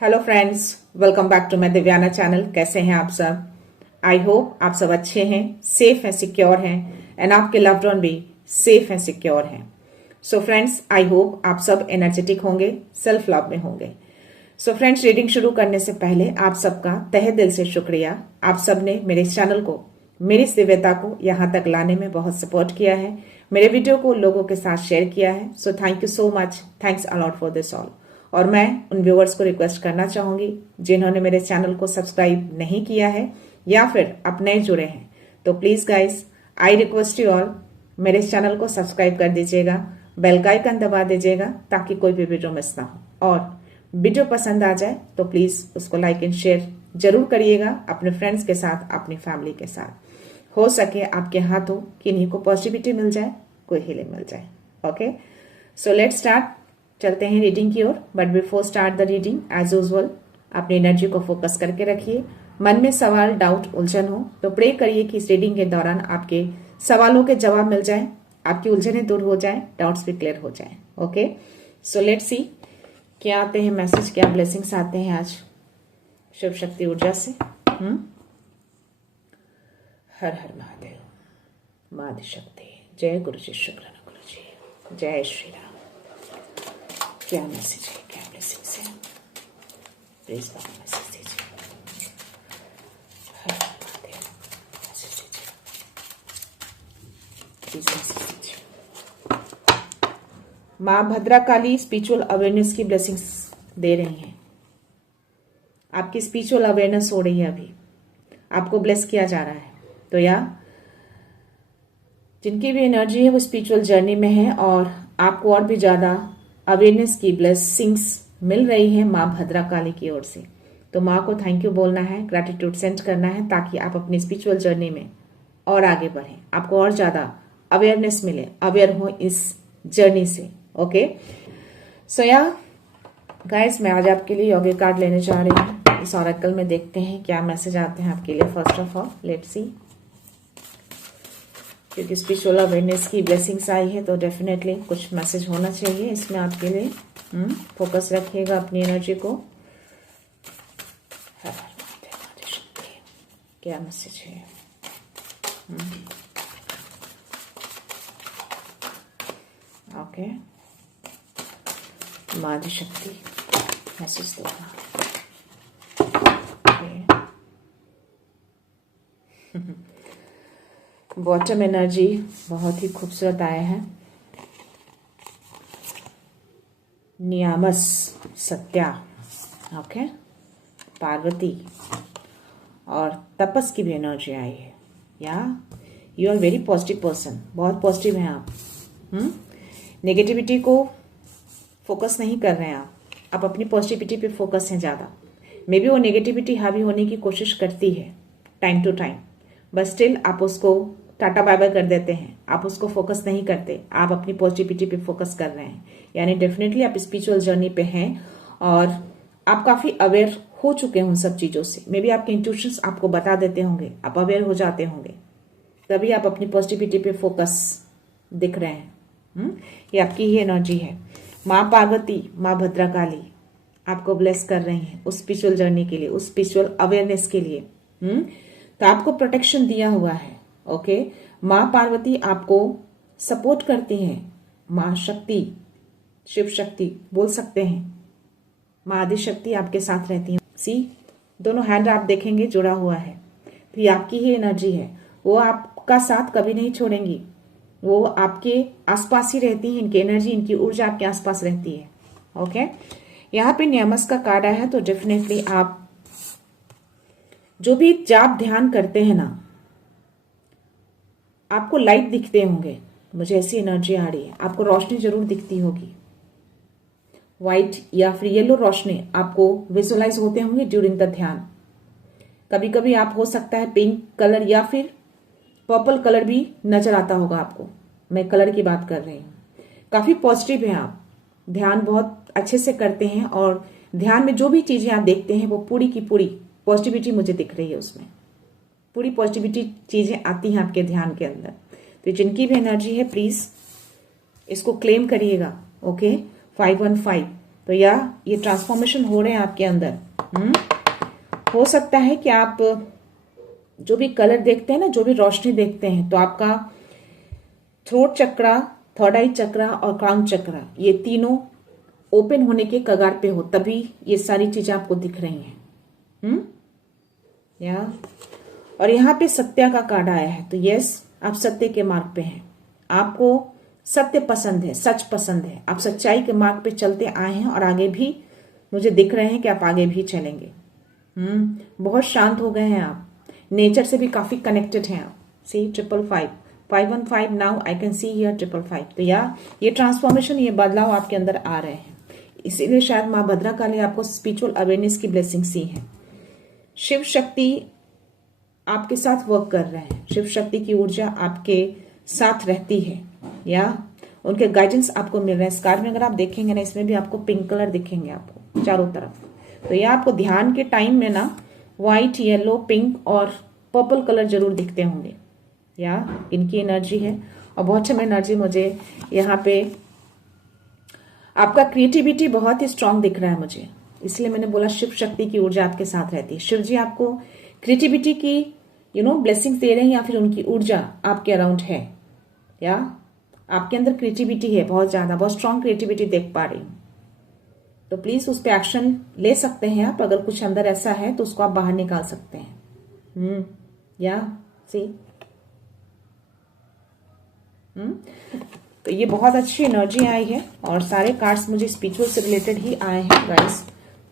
Hello friends, welcome back to my Divyana channel. कैसे हैं आप सब? आई होप आप सब अच्छे हैं, सेफ हैं, सिक्योर हैं एंड आपके लव्ड वन भी सेफ हैं, सिक्योर हैं। सो फ्रेंड्स, आई होप आप सब एनर्जेटिक होंगे, सेल्फ लव में होंगे। सो फ्रेंड्स, रीडिंग शुरू करने से पहले आप सबका तहे दिल से शुक्रिया। आप सब ने मेरे इस चैनल को, मेरी इस दिव्यता को यहाँ तक लाने में बहुत सपोर्ट किया है, मेरे वीडियो को लोगों के साथ शेयर किया है। So thank you so much, thanks a lot for this all. और मैं उन व्यूअर्स को रिक्वेस्ट करना चाहूंगी जिन्होंने मेरे चैनल को सब्सक्राइब नहीं किया है या फिर अब नए जुड़े हैं, तो please guys, I request you all, मेरे इस चैनल को सब्सक्राइब कर दीजिएगा, बेल का आइकन दबा दीजिएगा ताकि कोई भी वीडियो मिस ना हो। और वीडियो पसंद आ जाए तो प्लीज उसको लाइक एंड शेयर जरूर करिएगा अपने फ्रेंड्स के साथ, अपनी फैमिली के साथ। हो सके आपके हाथों किन्हीं को पॉजिटिविटी मिल जाए, कोई हीलिंग मिल जाए। Okay, so let's start. चलते हैं रीडिंग की ओर। But before start the reading, as usual अपनी एनर्जी को फोकस करके रखिए। मन में सवाल, डाउट, उलझन हो तो प्रे करिए कि इस रीडिंग के दौरान आपके सवालों के जवाब मिल जाए, आपकी उलझनें दूर हो जाए, डाउट्स भी क्लियर हो जाए। ओके, सो लेट्स सी क्या आते हैं मैसेज, क्या ब्लेसिंग्स आते हैं आज शिव शक्ति ऊर्जा से। हर हर महादेव, माँ आदिशक्ति, जय गुरु जी, शुक्र गुरु जी, जय श्री राम। क्या मैसेज है, क्या ब्लेसिंग्स है, प्लीज बाबा मैसेज दीजिए। हर हर महादेव, मैसेज दीजिए, प्लीज मैसेज दीजिए। माँ भद्राकाली स्पिरिचुअल अवेयरनेस की ब्लेसिंग्स दे रही हैं। आपकी स्पिरिचुअल अवेयरनेस हो रही है, अभी आपको ब्लेस किया जा रहा है। तो या जिनकी भी एनर्जी है वो स्पिरिचुअल जर्नी में है और आपको और भी ज्यादा अवेयरनेस की ब्लेसिंग्स मिल रही है माँ भद्राकाली की ओर से। तो माँ को थैंक यू बोलना है, ग्रैटिट्यूड सेंड करना है ताकि आप अपनी स्पिरिचुअल जर्नी में और आगे बढ़ें, आपको और ज्यादा अवेयरनेस मिले, अवेयर हो इस जर्नी से। ओके, सो या गाइस, मैं आज आपके लिए योगी कार्ड लेने जा रही हूँ। इस ऑरेकल में देखते हैं क्या मैसेज आते हैं आपके लिए। First of all let's see, क्योंकि स्पिरिचुअल अवेयरनेस की ब्लेसिंग्स आई है तो डेफिनेटली कुछ मैसेज होना चाहिए इसमें आपके लिए। फोकस रखिएगा अपनी एनर्जी को। क्या मैसेज है? ओके, माँ आदिशक्ति मैसेज देना। बॉटम एनर्जी बहुत ही खूबसूरत आया है। नियामस, सत्या, ओके, पार्वती और तपस की भी एनर्जी आई है। Yeah you are very positive person, बहुत पॉजिटिव हैं आप। नेगेटिविटी को फोकस नहीं कर रहे हैं आप अपनी पॉजिटिविटी पे फोकस हैं ज्यादा। मे बी वो नेगेटिविटी हावी होने की कोशिश करती है time to time, but still आप उसको टाटा बाय बाय कर देते हैं, आप उसको फोकस नहीं करते, आप अपनी पॉजिटिविटी पे फोकस कर रहे हैं। यानी डेफिनेटली आप स्पिरिचुअल जर्नी पे हैं और आप काफी अवेयर हो चुके हैं उन सब चीजों से। मे बी आपके इंट्यूशंस आपको बता देते होंगे, आप अवेयर हो जाते होंगे, तभी आप अपनी पॉजिटिविटी पे फोकस दिख रहे हैं। ये आपकी ही एनर्जी है। माँ पार्वती, माँ भद्राकाली आपको ब्लेस कर रही हैं उस स्पिरिचुअल जर्नी के लिए, उस स्पिरिचुअल अवेयरनेस के लिए। तो आपको प्रोटेक्शन दिया हुआ है। ओके, माँ पार्वती आपको सपोर्ट करती हैं। माँ शक्ति, शिव शक्ति बोल सकते हैं, माँ आदिशक्ति आपके साथ रहती हैं। सी, दोनों हैंड आप देखेंगे जुड़ा हुआ है, तो ये आपकी ही एनर्जी है। वो आपका साथ कभी नहीं छोड़ेंगी, वो आपके आसपास ही रहती हैं। इनकी एनर्जी, इनकी ऊर्जा आपके आसपास रहती है। ओके, यहाँ पे नियमस का कार्ड आया है तो डेफिनेटली आप जो भी जाप ध्यान करते हैं ना, आपको लाइट दिखते होंगे। मुझे ऐसी एनर्जी आ रही है, आपको रोशनी जरूर दिखती होगी। व्हाइट या फिर येलो रोशनी आपको विजुअलाइज होते होंगे ड्यूरिंग द ध्यान। कभी कभी आप हो सकता है पिंक कलर या फिर पर्पल कलर भी नजर आता होगा आपको। मैं कलर की बात कर रही हूँ। काफी पॉजिटिव हैं आप, ध्यान बहुत अच्छे से करते हैं और ध्यान में जो भी चीजें आप देखते हैं वो पूरी की पूरी पॉजिटिविटी मुझे दिख रही है। उसमें पूरी पॉजिटिविटी चीजें आती हैं आपके ध्यान के अंदर। तो जिनकी भी एनर्जी है प्लीज इसको क्लेम करिएगा। ओके, 515 तो या ये ट्रांसफॉर्मेशन हो रहे हैं आपके अंदर। हो सकता है कि आप जो भी कलर देखते हैं ना, जो भी रोशनी देखते हैं, तो आपका थ्रोट चक्रा, थर्ड आई चक्रा और क्राउन चक्रा, ये तीनों ओपन होने के कगार पे हो, तभी ये सारी चीजें आपको दिख रही हैं। या और यहाँ पे सत्या का कार्ड आया है, तो यस, आप सत्य के मार्ग पे हैं। आपको सत्य पसंद है, सच पसंद है, आप सच्चाई के मार्ग पे चलते आए हैं और आगे भी मुझे दिख रहे हैं कि आप आगे भी चलेंगे। बहुत शांत हो गए हैं आप, नेचर से भी काफी कनेक्टेड हैं आप। सी 555 515 now I can see here 555। तो या ये ट्रांसफॉर्मेशन, ये बदलाव आपके अंदर आ रहे हैं, इसीलिए शायद माँ भद्रा काली आपको स्पिरिचुअल अवेयरनेस की ब्लेसिंग सी है। शिव शक्ति आपके साथ वर्क कर रहे हैं, शिव शक्ति की ऊर्जा आपके साथ रहती है, या उनके गाइडेंस आपको मिल रहे हैं। इस कार्ड में अगर आप देखेंगे ना, इसमें भी आपको पिंक कलर दिखेंगे आपको चारों तरफ। तो ये आपको ध्यान के टाइम में ना व्हाइट, येलो, पिंक और पर्पल कलर जरूर दिखते होंगे, या इनकी एनर्जी है। और बहुत अच्छा एनर्जी मुझे यहाँ पे आपका क्रिएटिविटी बहुत ही स्ट्रांग दिख रहा है मुझे, इसलिए मैंने बोला शिव शक्ति की ऊर्जा आपके साथ रहती है। शिव जी आपको क्रिएटिविटी की ब्लेसिंग्स दे रहे हैं, या फिर उनकी ऊर्जा आपके अराउंड है, या आपके अंदर क्रिएटिविटी है बहुत ज्यादा, बहुत स्ट्रांग क्रिएटिविटी देख पा रही हूं। तो प्लीज उस पर एक्शन ले सकते हैं आप, अगर कुछ अंदर ऐसा है तो उसको आप बाहर निकाल सकते हैं। या सी तो ये बहुत अच्छी एनर्जी आई है, और सारे कार्ड्स मुझे स्पिरिचुअल से रिलेटेड ही आए हैं गाइस।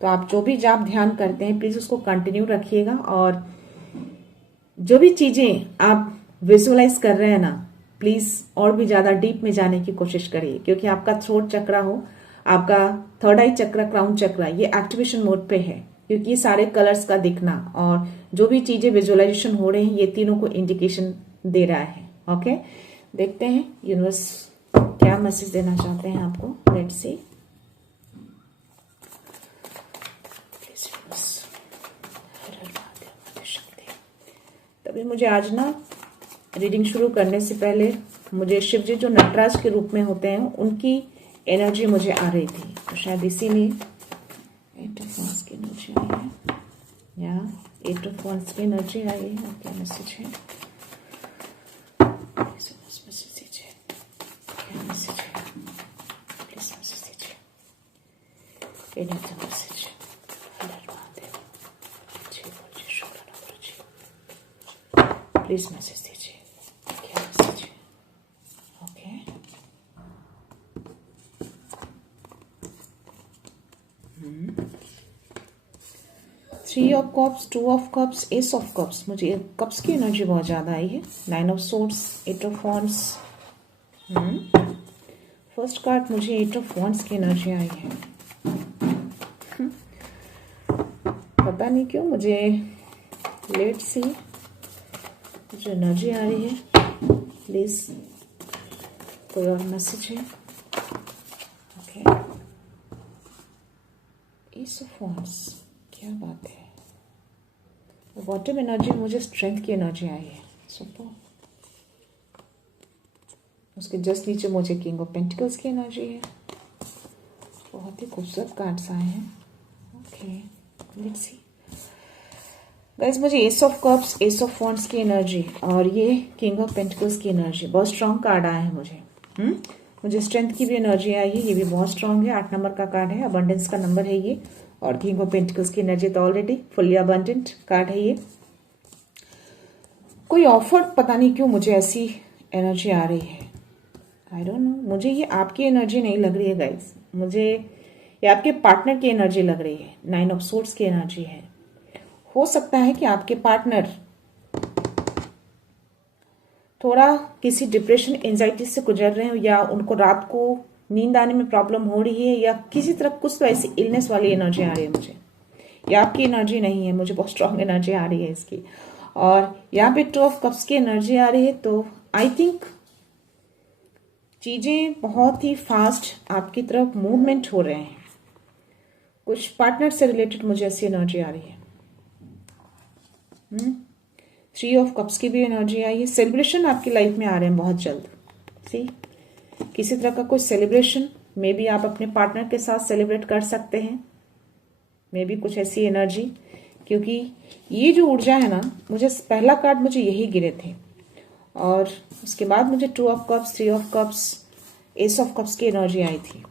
तो आप जो भी जाप ध्यान करते हैं प्लीज उसको कंटिन्यू रखिएगा, और जो भी चीजें आप विजुअलाइज कर रहे हैं ना, प्लीज और भी ज्यादा डीप में जाने की कोशिश करिए, क्योंकि आपका थ्रोट चक्रा हो, आपका थर्ड आई चक्रा, क्राउन चक्रा, ये एक्टिवेशन मोड पे है, क्योंकि ये सारे कलर्स का दिखना और जो भी चीजें विजुअलाइजेशन हो रहे हैं, ये तीनों को इंडिकेशन दे रहा है। ओके, देखते हैं यूनिवर्स क्या मैसेज देना चाहते हैं आपको। Let's see. तभी मुझे आज ना रीडिंग शुरू करने से पहले मुझे शिव जी जो नटराज के रूप में होते हैं उनकी एनर्जी मुझे आ रही थी, तो शायद इसीलिए 8 ऑफ वांड्स की एनर्जी आई है, या 8 ऑफ वांड्स की एनर्जी आई है। और क्या मैसेज है, मैसेज दीजिए, क्या मैसेज है, प्लीज मैसेज दीजिए, मैसेज। प्लीज मैसेज दीजिए, क्या मैसेज है। Okay, three of cups, 2 of cups, S of cups, मुझे कप्स की एनर्जी बहुत ज्यादा आई है। 9 of swords, 8 of wands. First card मुझे 8 ऑफ वॉन्ड्स की एनर्जी आई है। पता नहीं क्यों मुझे लेट सी जो एनर्जी आ रही है, प्लीज कोई और मैसेज है। ओके, एस ऑफ वॉन्ड्स, क्या बात है। बॉटम एनर्जी मुझे स्ट्रेंथ की एनर्जी आई है, सुपर। उसके जस्ट नीचे मुझे किंग ऑफ पेंटिकल्स की एनर्जी है। बहुत ही खूबसूरत कार्ड्स आए हैं। ओके, लेट्स सी गाइस, मुझे S of cups, S of wands की एनर्जी और ये किंग ऑफ पेंटिकल्स की एनर्जी, बहुत स्ट्रांग कार्ड आया है मुझे। मुझे स्ट्रेंथ की भी एनर्जी आई है, ये भी बहुत स्ट्रांग है। 8 नंबर का कार्ड है, अबंडेंस का नंबर है ये, और किंग ऑफ पेंटिकल्स की एनर्जी तो ऑलरेडी फुल्ली अबंडेंट कार्ड है ये। कोई ऑफर, पता नहीं क्यों मुझे ऐसी एनर्जी आ रही है, आई डोंट नो। मुझे ये आपकी एनर्जी नहीं लग रही है गाइस, मुझे ये आपके पार्टनर की एनर्जी लग रही है। 9 ऑफ सोर्ड्स की एनर्जी है। हो सकता है कि आपके पार्टनर थोड़ा किसी डिप्रेशन, एंजाइटी से गुजर रहे हो, या उनको रात को नींद आने में प्रॉब्लम हो रही है, या किसी तरह कुछ तो ऐसी इलनेस वाली एनर्जी आ रही है मुझे। ये आपकी एनर्जी नहीं है, मुझे बहुत स्ट्रांग एनर्जी आ रही है इसकी। और यहाँ पे 2 ऑफ कप्स की एनर्जी आ रही है, तो आई थिंक चीजें बहुत ही फास्ट आपकी तरफ मूवमेंट हो रहे हैं। कुछ पार्टनर से रिलेटेड मुझे ऐसी एनर्जी आ रही है। 3 ऑफ कप्स की भी एनर्जी आई है। सेलिब्रेशन आपकी लाइफ में आ रहे हैं बहुत जल्द। सी, किसी तरह का कोई सेलिब्रेशन मे बी आप अपने पार्टनर के साथ सेलिब्रेट कर सकते हैं, मे बी कुछ ऐसी एनर्जी, क्योंकि ये जो ऊर्जा है ना, मुझे पहला कार्ड मुझे यही गिरे थे और उसके बाद मुझे 2 of cups, 3 of cups, S of cups की एनर्जी आई थी।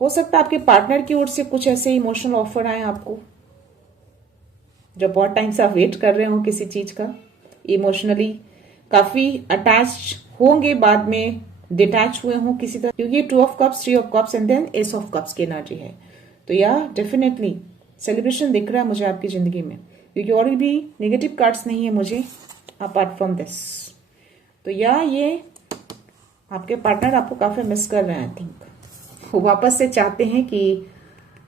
हो सकता है आपके पार्टनर की ओर से कुछ ऐसे इमोशनल ऑफर आए आपको, जो बहुत टाइम से आप वेट कर रहे हो किसी चीज का, इमोशनली काफी अटैच होंगे, बाद में डिटैच हुए हों किसी तरह, क्योंकि 2 of cups, 3 of cups and then ace of cups की एनर्जी है। तो या डेफिनेटली सेलिब्रेशन दिख रहा है मुझे आपकी जिंदगी में, क्योंकि और भी नेगेटिव कार्ड्स नहीं है मुझे अपार्ट फ्रॉम दिस। तो या ये आपके पार्टनर आपको काफी मिस कर रहे हैं, आई थिंक वो वापस से चाहते हैं कि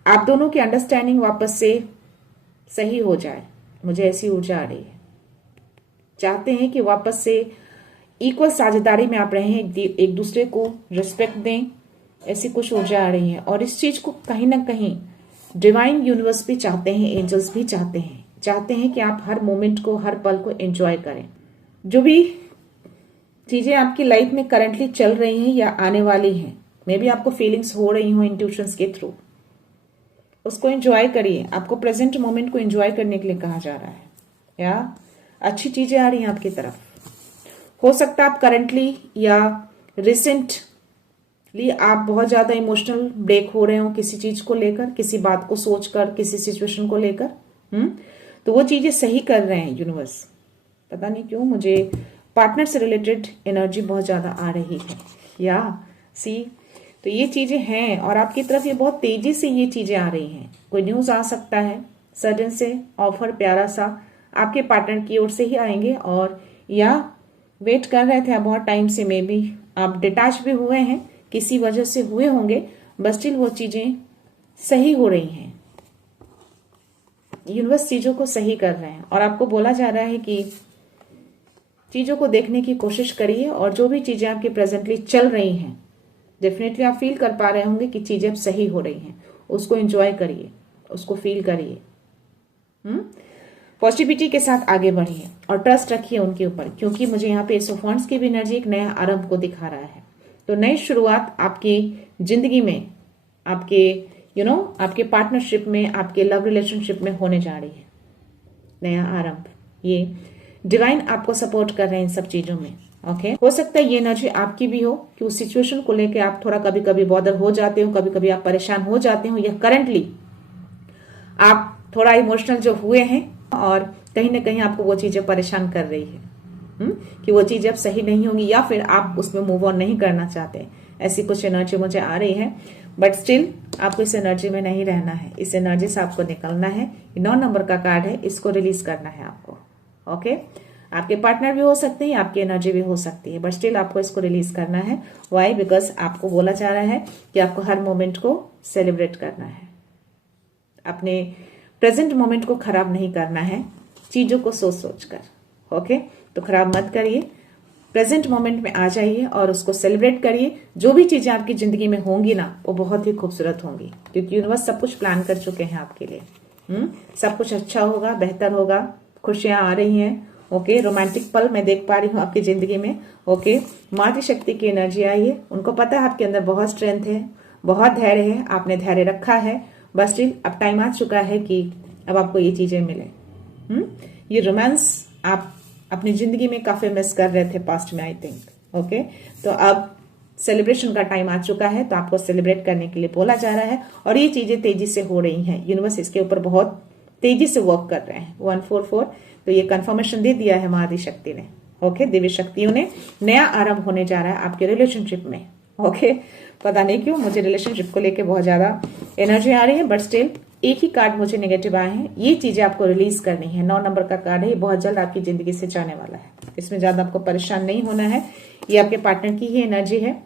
आप दोनों की अंडरस्टैंडिंग वापस से सही हो जाए, मुझे ऐसी ऊर्जा आ रही है। चाहते हैं कि वापस से इक्वल साझेदारी में आप रहें, एक दूसरे को रिस्पेक्ट दें, ऐसी कुछ ऊर्जा आ रही है। और इस चीज को कहीं ना कहीं डिवाइन यूनिवर्स भी चाहते हैं, एंजल्स भी चाहते हैं कि आप हर मोमेंट को, हर पल को एंजॉय करें। जो भी चीजें आपकी लाइफ में करंटली चल रही हैं या आने वाली हैं, मे बी आपको फीलिंग्स हो रही हो इंट्यूशंस के थ्रू, उसको एंजॉय करिए। आपको प्रेजेंट मोमेंट को एंजॉय करने के लिए कहा जा रहा है, या अच्छी चीजें आ रही हैं आपकी तरफ। हो सकता है आप करंटली या रिसेंटली आप बहुत ज्यादा इमोशनल ब्रेक हो रहे हो किसी चीज को लेकर, किसी बात को सोचकर, किसी सिचुएशन को लेकर। तो वो चीजें सही कर रहे हैं यूनिवर्स। पता नहीं क्यों मुझे पार्टनर से रिलेटेड एनर्जी बहुत ज्यादा आ रही है, या सी तो ये चीजें हैं और आपकी तरफ ये बहुत तेजी से ये चीजें आ रही हैं। कोई न्यूज आ सकता है सडन से, ऑफर प्यारा सा आपके पार्टनर की ओर से ही आएंगे, और या वेट कर रहे थे आप बहुत टाइम से, मे बी आप डिटैच भी हुए हैं, किसी वजह से हुए होंगे, बट स्टिल वो चीजें सही हो रही हैं। यूनिवर्स चीजों को सही कर रहे हैं और आपको बोला जा रहा है कि चीजों को देखने की कोशिश करिए, और जो भी चीजें आपकी प्रेजेंटली चल रही हैं, डेफिनेटली आप फील कर पा रहे होंगे कि चीजें अब सही हो रही हैं, उसको एंजॉय करिए, उसको फील करिए। पॉजिटिविटी के साथ आगे बढ़िए और ट्रस्ट रखिए उनके ऊपर, क्योंकि मुझे यहाँ पे एस ऑफ वांड्स की भी एनर्जी एक नया आरंभ को दिखा रहा है। तो नई शुरुआत आपकी जिंदगी में, आपके आपके पार्टनरशिप में, आपके लव रिलेशनशिप में होने जा रही है, नया आरंभ। ये डिवाइन आपको सपोर्ट कर रहे हैं इन सब चीजों में। ओके हो सकता है ये एनर्जी आपकी भी हो कि उस सिचुएशन को लेकर आप थोड़ा कभी कभी बॉदर हो जाते हो, कभी कभी आप परेशान हो जाते हो, या करंटली आप थोड़ा इमोशनल जो हुए हैं और कहीं ना कहीं आपको वो चीजें परेशान कर रही है, कि वो चीजें अब सही नहीं होंगी, या फिर आप उसमें मूव ऑन नहीं करना चाहते। ऐसी कुछ एनर्जी मुझे आ रही है, बट स्टिल आपको इस एनर्जी में नहीं रहना है, इस एनर्जी से आपको निकलना है। 9 नंबर का कार्ड है, इसको रिलीज करना है आपको। ओके आपके पार्टनर भी हो सकते हैं, आपकी एनर्जी भी हो सकती है, बट स्टिल आपको इसको रिलीज करना है। वाई? बिकॉज आपको बोला जा रहा है कि आपको हर मोमेंट को सेलिब्रेट करना है, अपने प्रेजेंट मोमेंट को खराब नहीं करना है चीजों को सोच सोच कर। ओके तो खराब मत करिए, प्रेजेंट मोमेंट में आ जाइए और उसको सेलिब्रेट करिए। जो भी चीजें आपकी जिंदगी में होंगी ना, वो बहुत ही खूबसूरत होंगी, क्योंकि यूनिवर्स सब कुछ प्लान कर चुके हैं आपके लिए। सब कुछ अच्छा होगा, बेहतर होगा, खुशियां आ रही हैं। ओके रोमांटिक पल मैं देख पा रही हूँ आपकी जिंदगी में। ओके मातृ शक्ति की एनर्जी आई है, उनको पता है आपके अंदर बहुत स्ट्रेंथ है, बहुत धैर्य है, आपने धैर्य रखा है, बस स्टिल अब टाइम आ चुका है कि अब आपको ये चीजें मिले। ये रोमांस आप अपनी जिंदगी में काफी मिस कर रहे थे पास्ट में, आई थिंक। ओके तो अब सेलिब्रेशन का टाइम आ चुका है, तो आपको सेलिब्रेट करने के लिए बोला जा रहा है, और ये चीजें तेजी से हो रही हैं। यूनिवर्स इसके ऊपर बहुत तेजी से वर्क कर रहे हैं। 144 तो ये कंफर्मेशन दे दिया है महाआदि शक्ति ने। ओके दिव्य शक्तियों ने, नया आरंभ होने जा रहा है आपके रिलेशनशिप में। ओके पता नहीं क्यों मुझे रिलेशनशिप को लेके बहुत ज्यादा एनर्जी आ रही है, बट स्टिल एक ही कार्ड मुझे नेगेटिव आए हैं। ये चीजें आपको रिलीज करनी है। 9 नंबर का कार्ड है, ये बहुत जल्द आपकी जिंदगी से जाने वाला है, इसमें ज्यादा आपको परेशान नहीं होना है। ये आपके पार्टनर की ही एनर्जी है,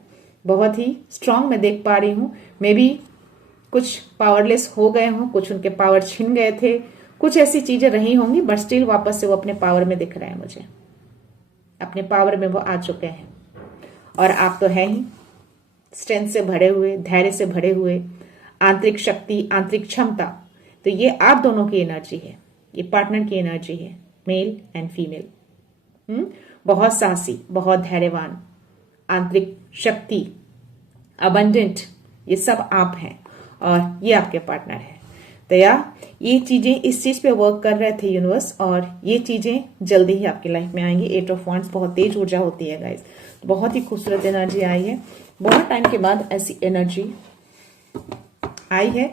बहुत ही स्ट्रांग मैं देख पा रही हूँ। मे बी कुछ पावरलेस हो गए हों, कुछ उनके पावर छिन गए थे, कुछ ऐसी चीजें रही होंगी, बट स्टिल वापस से वो अपने पावर में दिख रहे हैं मुझे, अपने पावर में वो आ चुके हैं। और आप तो है ही स्ट्रेंथ से भरे हुए, धैर्य से भरे हुए, आंतरिक शक्ति, आंतरिक क्षमता। तो ये आप दोनों की एनर्जी है, ये पार्टनर की एनर्जी है, मेल एंड फीमेल। बहुत साहसी, बहुत धैर्यवान, आंतरिक शक्ति अबंडेंट, ये सब आप हैं और ये आपके पार्टनर है। तो ये चीजें इस चीज पे वर्क कर रहे थे यूनिवर्स, और ये चीजें जल्दी ही आपकी लाइफ में आएंगी। 8 ऑफ वांड्स बहुत तेज ऊर्जा होती है गाइस, बहुत ही खूबसूरत एनर्जी आई है। बहुत टाइम के बाद ऐसी एनर्जी आई है।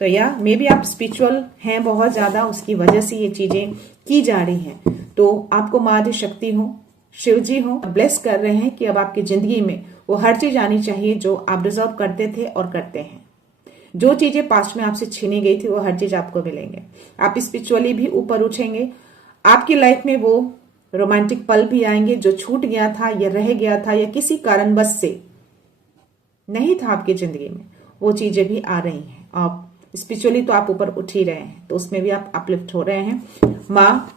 तो मे बी आप स्पिरिचुअल हैं बहुत ज्यादा, उसकी वजह से ये चीजें की जा रही हैं। तो आपको माँ आदि शक्ति हो, शिव जी हो, ब्लेस कर रहे हैं कि अब आपकी जिंदगी में वो हर चीज आनी चाहिए जो आप डिजर्व करते थे और करते हैं। जो चीजें पास्ट में आपसे छीनी गई थी वो हर चीज आपको मिलेंगे। आप स्पिरिचुअली भी ऊपर उठेंगे। आपकी लाइफ में वो रोमांटिक पल भी आएंगे जो छूट गया था या रह गया था या किसी कारणवश से नहीं था आपकी जिंदगी में, वो चीजें भी आ रही हैं। आप स्पिरिचुअली तो आप ऊपर उठ ही रहे हैं, तो उसमें भी आप अपलिफ्ट हो रहे हैं। माँ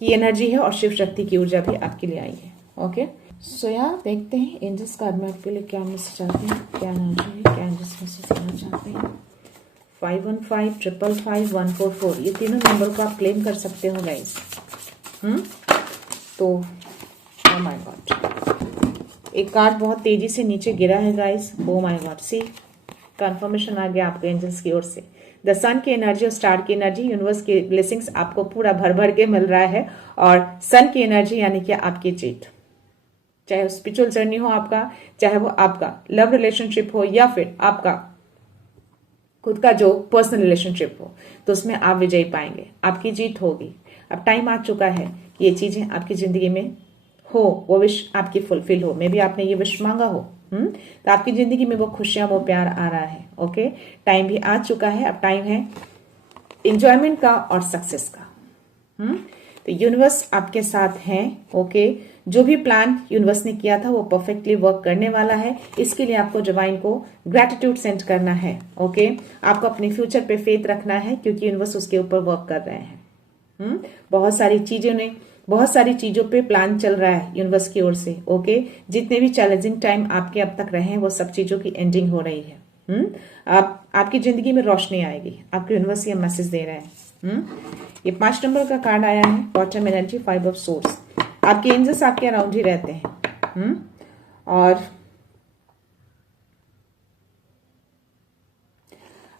की एनर्जी है और शिव शक्ति की ऊर्जा भी आपके लिए आई है। ओके, सो देखते हैं एंजल्स कार्ड में आपके लिए क्या मैसेज आते हैं, क्या एनर्जी है, क्या एंजल्स मैसेज देना चाहते हैं। 515 555 144, ये तीनों नंबर को आप क्लेम कर सकते हो गाइस। तो ओ माय गॉड, एक कार्ड बहुत तेजी से नीचे गिरा है guys. Oh my God, see confirmation आ गया आपके एंजल्स की ओर से। द सन की एनर्जी और स्टार की एनर्जी, यूनिवर्स की ब्लेसिंग्स आपको पूरा भर भर के मिल रहा है। और सन की एनर्जी यानी कि आपकी जीत, चाहे स्पिरिचुअल जर्नी हो आपका, चाहे वो आपका लव रिलेशनशिप हो या फिर आपका खुद का जो पर्सनल रिलेशनशिप हो, तो उसमें आप विजयी पाएंगे, आपकी जीत होगी। अब टाइम आ चुका है कि ये चीजें आपकी जिंदगी में हो, वो विश आपकी फुलफिल हो। मे बी आपने ये विश मांगा हो, तो आपकी जिंदगी में वो खुशियां, वो प्यार आ रहा है। ओके, टाइम भी आ चुका है। अब टाइम है एंजॉयमेंट का और सक्सेस का। तो यूनिवर्स आपके साथ है। ओके, जो भी प्लान यूनिवर्स ने किया था वो परफेक्टली वर्क करने वाला है। इसके लिए आपको डिवाइन को ग्रेटिट्यूड सेंड करना है। ओके, आपको अपने फ्यूचर पे फेथ रखना है, क्योंकि यूनिवर्स उसके ऊपर वर्क कर रहे हैं। बहुत सारी चीजों पे प्लान चल रहा है यूनिवर्स की ओर से। ओके, जितने भी चैलेंजिंग टाइम आपके अब तक रहे हैं वो सब चीजों की एंडिंग हो रही है। आपकी जिंदगी में रोशनी आएगी, आपके यूनिवर्स ये मैसेज दे रहे हैं। ये 5 नंबर का कार्ड आया है, बॉटम एनर्जी, 5 ऑफ सोर्स। आपके एंजल्स आपके अराउंड ही रहते हैं। और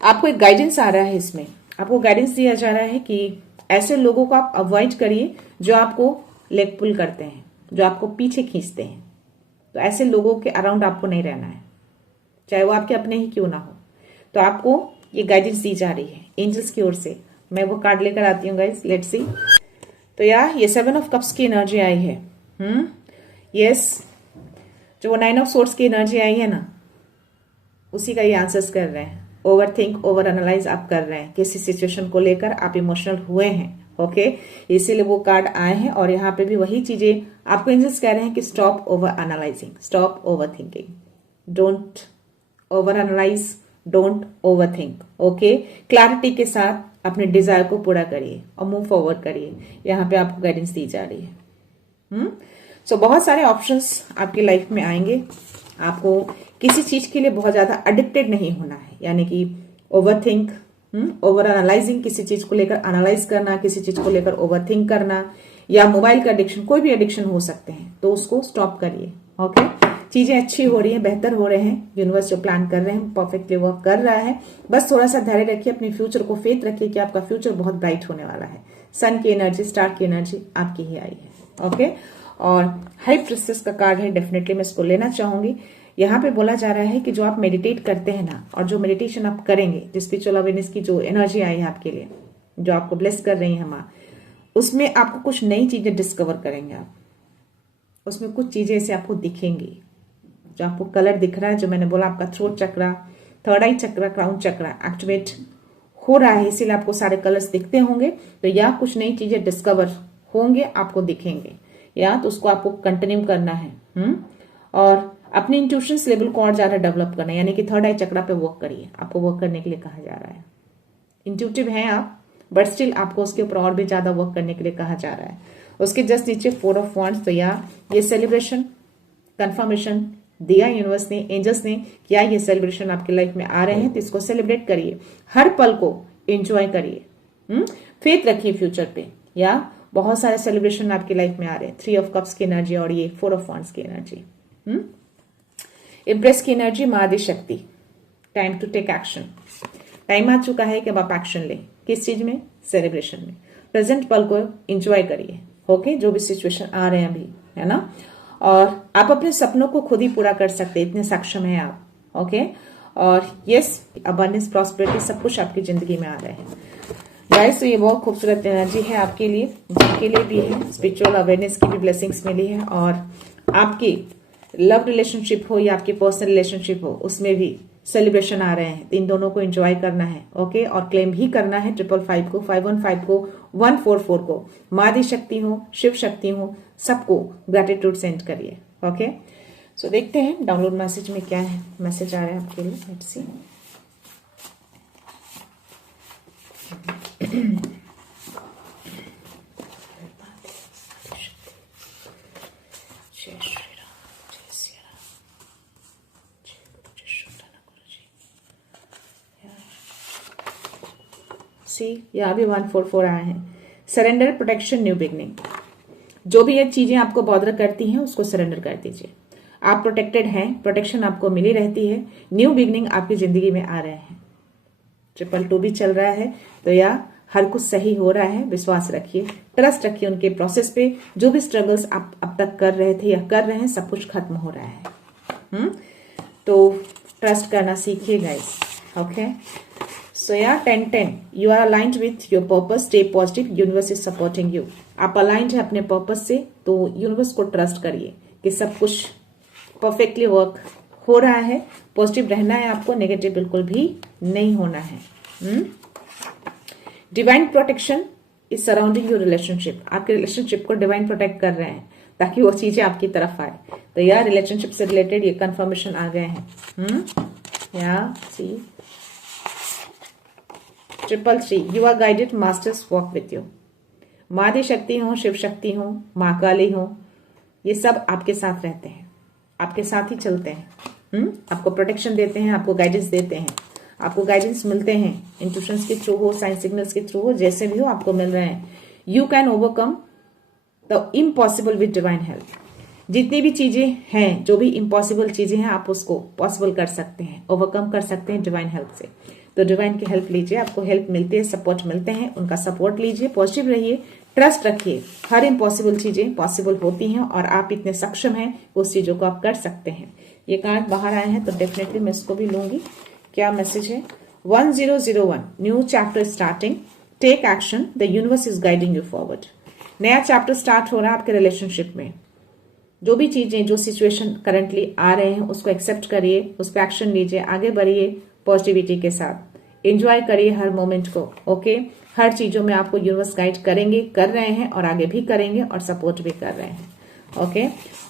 आपको एक गाइडेंस आ रहा है, इसमें आपको गाइडेंस दिया जा रहा है कि ऐसे लोगों को आप अवॉइड करिए जो आपको लेग पुल करते हैं, जो आपको पीछे खींचते हैं। तो ऐसे लोगों के अराउंड आपको नहीं रहना है, चाहे वो आपके अपने ही क्यों ना हो। तो आपको ये गाइडेंस दी जा रही है एंजल्स की ओर से। मैं वो कार्ड लेकर आती हूँ गाइस, लेट्स सी। तो ये 7 ऑफ कप्स की एनर्जी आई है। यस, जो वो 9 ऑफ सोर्ड्स की एनर्जी आई है ना, उसी का ये आंसर्स कर रहे हैं। ओवर थिंक, ओवर एनालाइज आप कर रहे हैं, किसी सिचुएशन को लेकर आप इमोशनल हुए हैं। ओके, इसीलिए वो कार्ड आए हैं। और यहाँ पे भी वही चीजें आपको एंजल्स कह रहे हैं कि stop over analysing, stop over thinking, don't over analyse, don't over think. Okay, clarity के साथ अपने डिजायर को पूरा करिए और मूव फॉरवर्ड करिए। यहाँ पे आपको गाइडेंस दी जा रही है। सो बहुत सारे ऑप्शंस आपकी लाइफ में आएंगे। आपको किसी चीज के लिए बहुत ज्यादा एडिक्टेड नहीं होना है, यानी कि ओवर थिंक, ओवर एनालाइजिंग, किसी चीज को लेकर एनालाइज करना, किसी चीज को लेकर ओवर थिंक करना, या मोबाइल का एडिक्शन, कोई भी एडिक्शन हो सकते हैं, तो उसको स्टॉप करिए। ओके, चीजें अच्छी हो रही है, बेहतर हो रहे हैं। यूनिवर्स जो प्लान कर रहे हैं परफेक्टली वर्क कर रहा है। बस थोड़ा सा धैर्य रखिए, अपने फ्यूचर को फेथ रखिए कि आपका फ्यूचर बहुत ब्राइट होने वाला है। सन की एनर्जी, स्टार की एनर्जी आपकी ही आई है। ओके, और हाई प्रिंसेस का कार्ड है, डेफिनेटली मैं इसको लेना चाहूंगी। यहाँ पे बोला जा रहा है कि जो आप मेडिटेट करते हैं ना, और जो मेडिटेशन आप करेंगे, जो स्पिरिचुअल अवेयरनेस की जो एनर्जी आई है आपके लिए, जो आपको ब्लेस कर रही है माँ, उसमें आपको कुछ नई चीजें डिस्कवर करेंगे आप। उसमें कुछ चीजें ऐसे आपको दिखेंगी, जो आपको कलर दिख रहा है, जो मैंने बोला आपका थ्रोट चक्रा, थर्ड आई चक्रा, क्राउन चक्रा एक्टिवेट हो रहा है, इसीलिए आपको सारे कलर्स दिखते होंगे। तो या कुछ नई चीजें डिस्कवर होंगे, आपको दिखेंगे, या तो उसको आपको कंटिन्यू करना है। और अपने इंट्यूशंस लेवल को और ज्यादा डेवलप करना है, यानी कि थर्ड आई चक्रा पे वर्क करिए। आपको वर्क करने के लिए कहा जा रहा है। इंट्यूटिव हैं आप, बट स्टिल आपको उसके ऊपर और भी ज्यादा वर्क करने के लिए कहा जा रहा है। उसके जस्ट नीचे 4 ऑफ वांड्स। तो ये सेलिब्रेशन कंफर्मेशन दिया यूनिवर्स ने, एंजल्स ने, क्या ये सेलिब्रेशन आपकी लाइफ में आ रहे हैं, तो इसको सेलिब्रेट करिए, हर पल को एंजॉय करिए, फेथ रखिए फ्यूचर पे। या बहुत सारे सेलिब्रेशन आपकी लाइफ में आ रहे हैं। 3 ऑफ कप्स की एनर्जी और ये 4 ऑफ वांड्स की एनर्जी। इम्प्रेस की एनर्जी, महाआदि शक्ति, time to take action. Time आ चुका है कि अब आप एक्शन लें। किस चीज में? सेलिब्रेशन में। प्रेजेंट पल को एंजॉय करिए। ओके, जो भी सिचुएशन आ रहे हैं अभी, है ना। और आप अपने सपनों को खुद ही पूरा कर सकते हैं, इतने सक्षम हैं आप। ओके, और यस, अबंडेंस, प्रॉस्पेरिटी सब कुछ आपकी जिंदगी में आ रहे हैं गाइस। तो ये बहुत खूबसूरत एनर्जी है आपके लिए, जिनके लिए भी है। स्पिरिचुअल अवेयरनेस की भी ब्लेसिंग्स मिली है, और आपकी लव रिलेशनशिप हो या आपकी पर्सनल रिलेशनशिप हो, उसमें भी सेलिब्रेशन आ रहे हैं। इन दोनों को एंजॉय करना है। ओके, और क्लेम भी करना है 555 को, 515 को, 144 को। मादी शक्ति हो, शिव शक्ति हो, सबको ग्रेटिट्यूड सेंड करिए। ओके, सो देखते हैं डाउनलोड मैसेज में क्या है, मैसेज आ रहा है आपके लिए। Let's see. यहाँ भी 144 आए हैं। Surrender, protection, new beginning. जो भी ये चीजें आपको बॉदर करती हैं उसको सरेंडर कर दीजिए। आप प्रोटेक्टेड हैं, प्रोटेक्शन आपको मिली रहती है। न्यू बिगनिंग आपकी जिंदगी में आ रहे हैं। 222 भी चल रहा है, तो यह हर कुछ सही हो रहा है। विश्वास रखिए, ट्रस्ट रखिए उनके प्रोसेस पे। जो भी स्ट्रगल्स आप अब तक कर रहे थे या कर रहे हैं, सब कुछ खत्म हो रहा है। तो ट्रस्ट करना सीखिए guys. Okay, so yeah 10-10, you are aligned with your purpose, stay positive, universe is supporting you. आप अलाइंड है अपने पर्पस से, तो यूनिवर्स को ट्रस्ट करिए कि सब कुछ परफेक्टली वर्क हो रहा है। पॉजिटिव रहना है आपको, नेगेटिव बिल्कुल भी नहीं होना है। Divine protection is surrounding your relationship. आपके रिलेशनशिप को डिवाइन प्रोटेक्ट कर रहे हैं ताकि वो चीजें आपकी तरफ आए। तो यार रिलेशनशिप से रिलेटेड ये कंफर्मेशन आ गए हैं। या see 333, you are guided, masters walk with you. मादी शक्ति हो, शिव शक्ति हो, माँ काली हो, ये सब आपके साथ रहते हैं, आपके साथ ही चलते हैं। आपको प्रोटेक्शन देते हैं, आपको गाइडेंस देते हैं, आपको गाइडेंस मिलते हैं। इंट्यूशंस के थ्रू हो, साइन सिग्नल्स के थ्रू हो, जैसे भी हो आपको मिल रहे हैं। You can overcome the impossible with divine help. जितनी भी चीजें हैं, जो भी इम्पॉसिबल चीजें हैं, आप उसको पॉसिबल कर सकते हैं, ओवरकम कर सकते हैं डिवाइन हेल्प से। तो डिवाइन की हेल्प लीजिए, आपको हेल्प मिलती है, सपोर्ट मिलते हैं, उनका सपोर्ट लीजिए, पॉजिटिव रहिए, ट्रस्ट रखिए। हर इम्पॉसिबल चीजें पॉसिबल होती हैं, और आप इतने सक्षम हैं, उस चीजों को आप कर सकते हैं। ये कार्ड बाहर आए हैं, तो डेफिनेटली मैं इसको भी लूंगी। क्या मैसेज है? 1001, new chapter starting, take action, the universe is guiding you forward. नया चैप्टर स्टार्ट हो रहा है आपके रिलेशनशिप में। जो भी चीजें, जो सिचुएशन करंटली आ रहे हैं, उसको एक्सेप्ट करिए, उस पर एक्शन लीजिए, आगे बढ़िए पॉजिटिविटी के साथ। एंजॉय करिए हर मोमेंट को। ओके, हर चीजों में आपको यूनिवर्स गाइड करेंगे, कर रहे हैं, और आगे भी करेंगे, और सपोर्ट भी कर रहे हैं। ओके,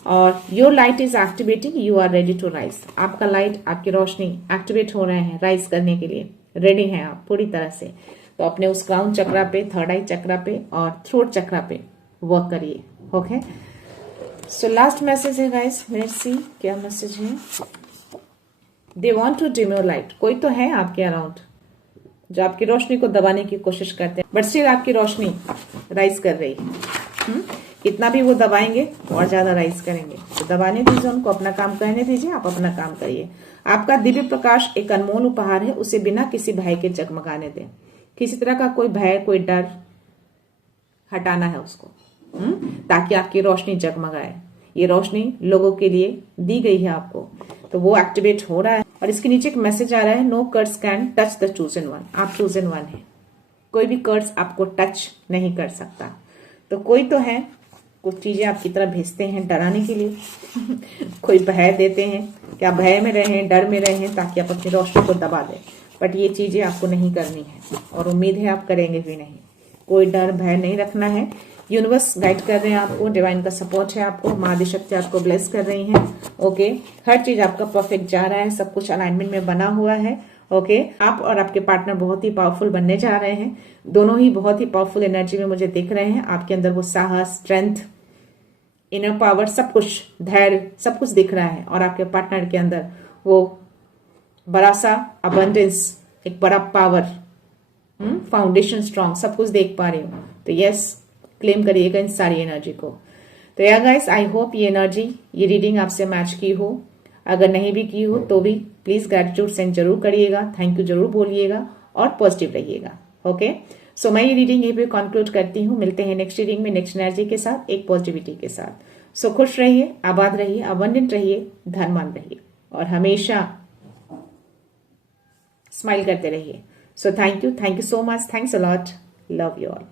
और your light is activating, you are ready to rise. आपका लाइट, आपकी रोशनी एक्टिवेट हो रहे हैं, राइज करने के लिए रेडी हैं आप पूरी तरह से। तो अपने उस क्राउन चक्रा पे, थर्ड आई चक्रा पे और थ्रोट चक्रा पे वर्क करिए। ओके, सो लास्ट मैसेज है गाइस, लेट्स सी क्या मैसेज है। They want to dim your light. कोई तो है आपके अराउंड जो आपकी रोशनी को दबाने की कोशिश करते हैं, बट स्टिल आपकी रोशनी राइज कर रही है। कितना भी वो दबाएंगे, और ज्यादा राइज करेंगे। तो दबाने दीजिए उनको, अपना काम करने दीजिए, आप अपना काम करिए। आपका दिव्य प्रकाश एक अनमोल उपहार है, उसे बिना किसी भय के जगमगाने दें। किसी तरह का कोई भय, कोई डर हटाना है उसको, ताकि आपकी रोशनी जगमगाए। ये रोशनी लोगों के लिए दी गई है आपको, तो वो एक्टिवेट हो रहा है। और इसके नीचे एक मैसेज आ रहा है, no curse can touch the chosen one. आप चूजन वन है, कोई भी कर्स आपको टच नहीं कर सकता। तो कोई तो है, कुछ चीजें आपकी तरफ भेजते हैं डराने के लिए कोई भय देते हैं, क्या भय में रहें, डर में रहें, ताकि आप अपनी रोशनी को दबा दें। बट ये चीजें आपको नहीं करनी है, और उम्मीद है आप करेंगे भी नहीं। कोई डर भय नहीं रखना है। यूनिवर्स गाइड कर रहे हैं आपको, डिवाइन का सपोर्ट है आपको, माँ आदि शक्ति आपको ब्लेस कर रही हैं। ओके, हर चीज आपका परफेक्ट जा रहा है, सब कुछ अलाइनमेंट में बना हुआ है। ओके, आप और आपके पार्टनर बहुत ही पावरफुल बनने जा रहे हैं। दोनों ही बहुत ही पावरफुल एनर्जी में मुझे दिख रहे हैं। आपके अंदर वो साहस, स्ट्रेंथ, इनर पावर, सब कुछ, धैर्य, सब कुछ दिख रहा है। और आपके पार्टनर के अंदर वो बड़ा सा अबंडेंस, एक बड़ा पावर, फाउंडेशन स्ट्रांग, सब कुछ देख पा रही हूँ। तो यस, क्लेम करिएगा इन सारी एनर्जी को। तो या गाइस, आई होप ये एनर्जी, ये रीडिंग आपसे मैच की हो। अगर नहीं भी की हो तो भी प्लीज ग्रेटिट्यूड सेंड जरूर करिएगा, थैंक यू जरूर बोलिएगा और पॉजिटिव रहिएगा। ओके, सो मैं ये रीडिंग यहीं पे कंक्लूड करती हूँ। मिलते हैं नेक्स्ट रीडिंग में नेक्स्ट एनर्जी के साथ, एक पॉजिटिविटी के साथ। सो खुश रहिए, आबाद रहिए, अबंडेंट रहिए, धनवान रहिए और हमेशा स्माइल करते रहिए। So thank you so much, thanks a lot, love you all.